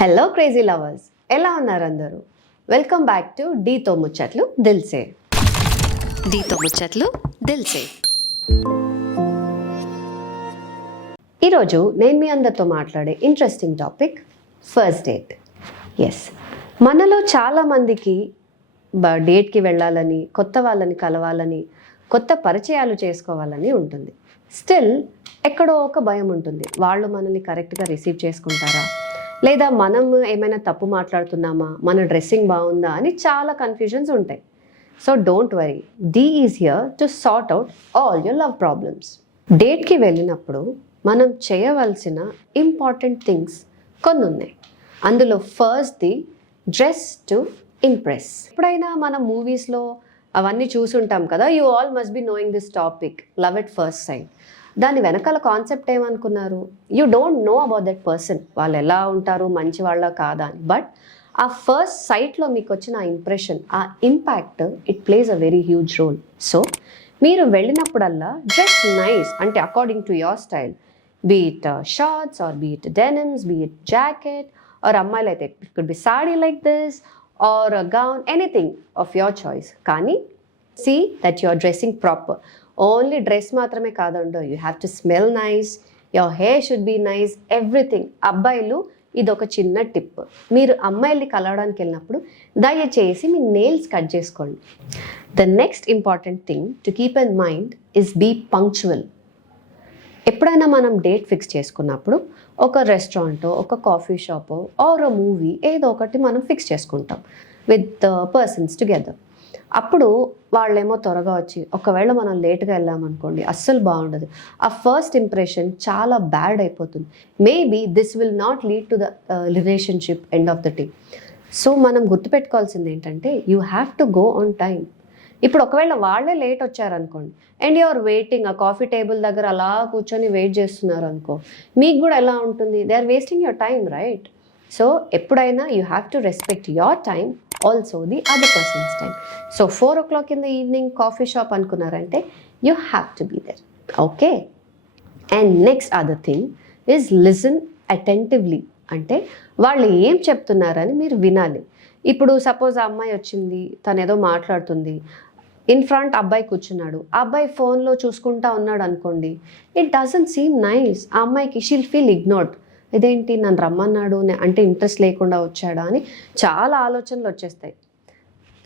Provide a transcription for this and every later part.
Hello crazy lovers, ఎలా ఉన్నారు అందరూ? వెల్కమ్ బ్యాక్ టు డీతో ముచ్చట్లు దిల్సే. డీతో ముచ్చట్లు దిల్సే. ఈరోజు నేను మీ అందరితో మాట్లాడే interesting topic first date. Yes, మనలో చాలామందికి డేట్కి వెళ్ళాలని, కొత్త వాళ్ళని కలవాలని, కొత్త పరిచయాలు చేసుకోవాలని ఉంటుంది. స్టిల్ ఎక్కడో ఒక భయం ఉంటుంది. వాళ్ళు మనల్ని కరెక్ట్గా రిసీవ్ చేసుకుంటారా, లేదా మనం ఏమైనా తప్పు మాట్లాడుతున్నామా, మన డ్రెస్సింగ్ బాగుందా అని చాలా కన్ఫ్యూజన్స్ ఉంటాయి. So don't worry, D is here to sort out all your love problems. డేట్కి వెళ్ళినప్పుడు మనం చేయవలసిన ఇంపార్టెంట్ థింగ్స్ కొన్ని ఉన్నాయి. అందులో ఫస్ట్ది డ్రెస్ టు ఇంప్రెస్. ఎప్పుడైనా మనం మూవీస్లో అవన్నీ చూసుంటాం కదా, you all must be knowing this topic, love at first sight. దాని వెనకాల కాన్సెప్ట్ ఏమనుకున్నారు? You don't know about that person, వాళ్ళు ఎలా ఉంటారు, మంచి వాళ్ళ కాదా అని. బట్ ఆ ఫస్ట్ సైట్లో మీకు వచ్చిన ఆ ఇంప్రెషన్, ఆ impact, it plays a very huge role. So మీరు వెళ్ళినప్పుడల్లా డ్రెస్ నైస్, అంటే according to your style, be it shorts or be it denims, be it jacket, or అమ్మాయిలు అయితే it could be sari like this or gown, anything of your choice. కానీ see that you are dressing proper. Only dress మాత్రమే కాదండో, you have to smell nice, your hair should be nice, everything. అబ్బాయిలు ఇది ఒక చిన్న tip, మీరు అమ్మాయిల్ని కలవడానికి వెళ్ళినప్పుడు దయచేసి మీ నెయిల్స్ కట్ చేసుకోండి. The next important thing to keep in mind is be punctual. ఎప్పుడైనా మనం డేట్ ఫిక్స్ చేసుకున్నప్పుడు ఒక రెస్టారెంటో, ఒక కాఫీ షాపో ఆర్ అ మూవీ, ఏదో ఒకటి మనం ఫిక్స్ చేసుకుంటాం విత్ పర్సన్స్ టుగెదర్. అప్పుడు వాళ్ళేమో త్వరగా వచ్చి, ఒకవేళ మనం లేట్గా వెళ్ళామనుకోండి, అస్సలు బాగుండదు. ఆ ఫస్ట్ ఇంప్రెషన్ చాలా బ్యాడ్ అయిపోతుంది. Maybe this will not lead to the relationship end of the day. So మనం గుర్తుపెట్టుకోవాల్సింది ఏంటంటే, you have to go on time. ఇప్పుడు ఒకవేళ వాళ్ళే లేట్ వచ్చారనుకోండి అండ్ యూఆర్ వెయిటింగ్, ఆ కాఫీ టేబుల్ దగ్గర అలా కూర్చొని వెయిట్ చేస్తున్నారు అనుకో, మీకు కూడా ఎలా ఉంటుంది? They are wasting your time, right? So ఎప్పుడైనా you have to respect your time, also the other persons time. So 4 o'clock in the evening coffee shop అనుకున్నారంటే you have to be there, okay? And next other thing is listen attentively. అంటే వాళ్ళు ఏం చెప్తున్నారని మీరు వినాలి. ఇప్పుడు suppose ఆ అమ్మాయి వచ్చింది, తను ఏదో మాట్లాడుతుంది, ఇన్ ఫ్రంట్ అబ్బాయి కూర్చున్నాడు, ఆ అబ్బాయి ఫోన్లో చూసుకుంటా ఉన్నాడు అనుకోండి, ఇట్ డజంట్ సీమ్ నైస్. ఆ అమ్మాయికి షీల్ ఫీల్ ఇగ్నోర్డ్. ఇదేంటి, నన్ను రమ్మన్నాడు అంటే ఇంట్రెస్ట్ లేకుండా వచ్చాడా అని చాలా ఆలోచనలు వచ్చేస్తాయి.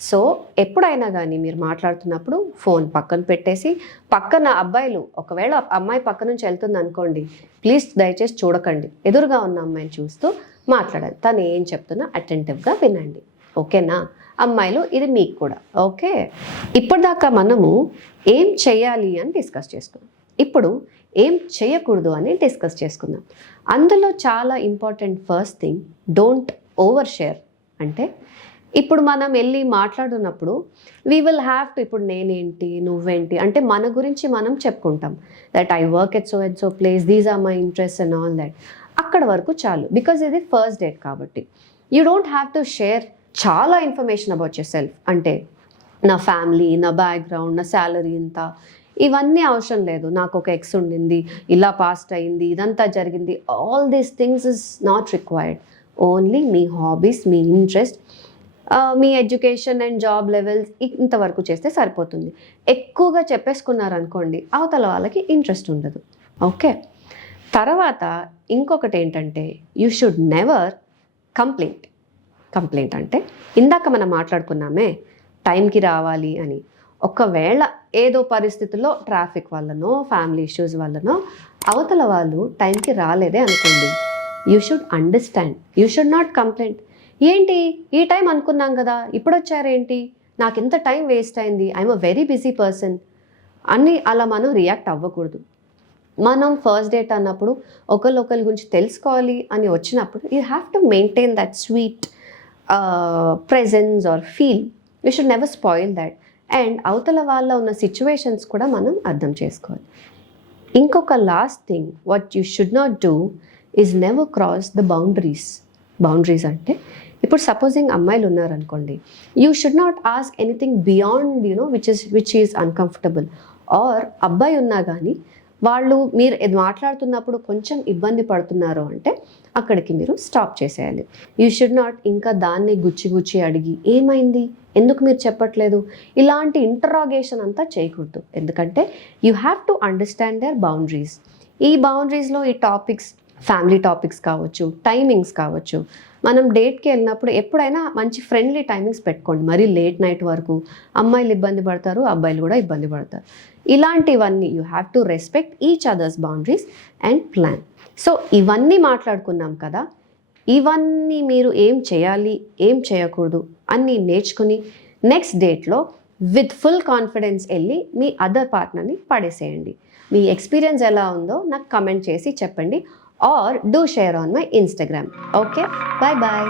సో ఎప్పుడైనా కానీ మీరు మాట్లాడుతున్నప్పుడు ఫోన్ పక్కన పెట్టేసి, పక్కన అబ్బాయిలు ఒకవేళ అమ్మాయి పక్క నుంచి వెళ్తుంది అనుకోండి, ప్లీజ్ దయచేసి చూడకండి, ఎదురుగా ఉన్న అమ్మాయిని చూస్తూ మాట్లాడాలి. తను ఏం చెప్తున్నా అటెంటివ్గా వినండి, ఓకేనా? అమ్మాయిలు ఇది మీకు కూడా, ఓకే? ఇప్పటిదాకా మనము ఏం చేయాలి అని డిస్కస్ చేసుకున్నాం. ఇప్పుడు ఏం చేయకూడదు అని డిస్కస్ చేసుకుందాం. అందులో చాలా important first thing, don't over share. అంటే ఇప్పుడు మనం వెళ్ళి మాట్లాడున్నప్పుడు వీ విల్ హ్యావ్ టు, ఇప్పుడు నేనేంటి, నువ్వేంటి అంటే మన గురించి మనం చెప్పుకుంటాం. That I work at so place, these are my interest and all that. అక్కడ వరకు చాలు, బికాజ్ ఇది ఫస్ట్ డేట్ కాబట్టి. You don't have to share చాలా ఇన్ఫర్మేషన్ అబౌట్ యువర్ సెల్ఫ్. అంటే నా ఫ్యామిలీ, నా బ్యాక్గ్రౌండ్, నా శాలరీ ఇంత, ఇవన్నీ అవసరం లేదు. నాకు ఒక ఎక్స్ ఉండింది, ఇలా పాస్ట్ అయింది, ఇదంతా జరిగింది, all these things is not required. Only me hobbies, me interest, me education and job levels ఇంతవరకు చేస్తే సరిపోతుంది. ఎక్కువగా చెప్పేసుకున్నారనుకోండి, అవతల వాళ్ళకి ఇంట్రెస్ట్ ఉండదు, ఓకే? తర్వాత ఇంకొకటి ఏంటంటే, యూ షుడ్ నెవర్ కంప్లైంట్ అంటే ఇందాక మనం మాట్లాడుకున్నామే టైంకి రావాలి అని. ఒకవేళ ఏదో పరిస్థితుల్లో ట్రాఫిక్ వల్లనో, ఫ్యామిలీ ఇష్యూస్ వల్లనో అవతల వాళ్ళు టైంకి రాలేదే అనుకోండి, you should understand, you should not complaint. ఏంటి ఈ టైం అనుకున్నాం కదా, ఇప్పుడు వచ్చారేంటి, నాకు ఇంత టైం వేస్ట్ అయింది, I'm a very busy person అని అలా మనం రియాక్ట్ అవ్వకూడదు. మనం ఫస్ట్ డేట్ అన్నప్పుడు ఒకరి గురించి తెలుసుకోవాలి అని వచ్చినప్పుడు you have to maintain that sweet presence or feel. You should never spoil that. And అవతల వాళ్ళ ఉన్న సిచ్యువేషన్స్ కూడా మనం అర్థం చేసుకోవాలి. ఇంకొక last thing, what you should not do is never cross the boundaries అంటే ఇప్పుడు సపోజింగ్ అమ్మాయిలు ఉన్నారనుకోండి, you should not ask anything beyond which is uncomfortable. Or అబ్బాయి ఉన్నా కానీ వాళ్ళు మీరు ఇది మాట్లాడుతున్నప్పుడు కొంచెం ఇబ్బంది పడుతున్నారు అంటే అక్కడికి మీరు స్టాప్ చేసేయాలి. యూ షుడ్ నాట్ ఇంకా దాన్ని గుచ్చి అడిగి ఏమైంది, ఎందుకు మీరు చెప్పట్లేదు, ఇలాంటి ఇంటరాగేషన్ అంతా చేయకూడదు. ఎందుకంటే you have to understand there boundaries. ఈ బౌండరీస్లో ఈ టాపిక్స్, ఫ్యామిలీ టాపిక్స్ కావచ్చు, టైమింగ్స్ కావచ్చు. మనం డేట్కి వెళ్ళినప్పుడు ఎప్పుడైనా మంచి ఫ్రెండ్లీ టైమింగ్స్ పెట్టుకోండి. మరీ లేట్ నైట్ వరకు అమ్మాయిలు ఇబ్బంది పడతారు, అబ్బాయిలు కూడా ఇబ్బంది పడతారు. ఇలాంటివన్నీ you have to respect each others boundaries and plan. So ఇవన్నీ మాట్లాడుకున్నాం కదా, ఇవన్నీ మీరు ఏం చేయాలి, ఏం చేయకూడదు అన్నీ నేర్చుకుని నెక్స్ట్ డేట్లో విత్ ఫుల్ కాన్ఫిడెన్స్ వెళ్ళి మీ అదర్ పార్ట్నర్ని పడేసేయండి. మీ ఎక్స్పీరియన్స్ ఎలా ఉందో నాకు కమెంట్ చేసి చెప్పండి, or do share on my Instagram. Okay, bye bye.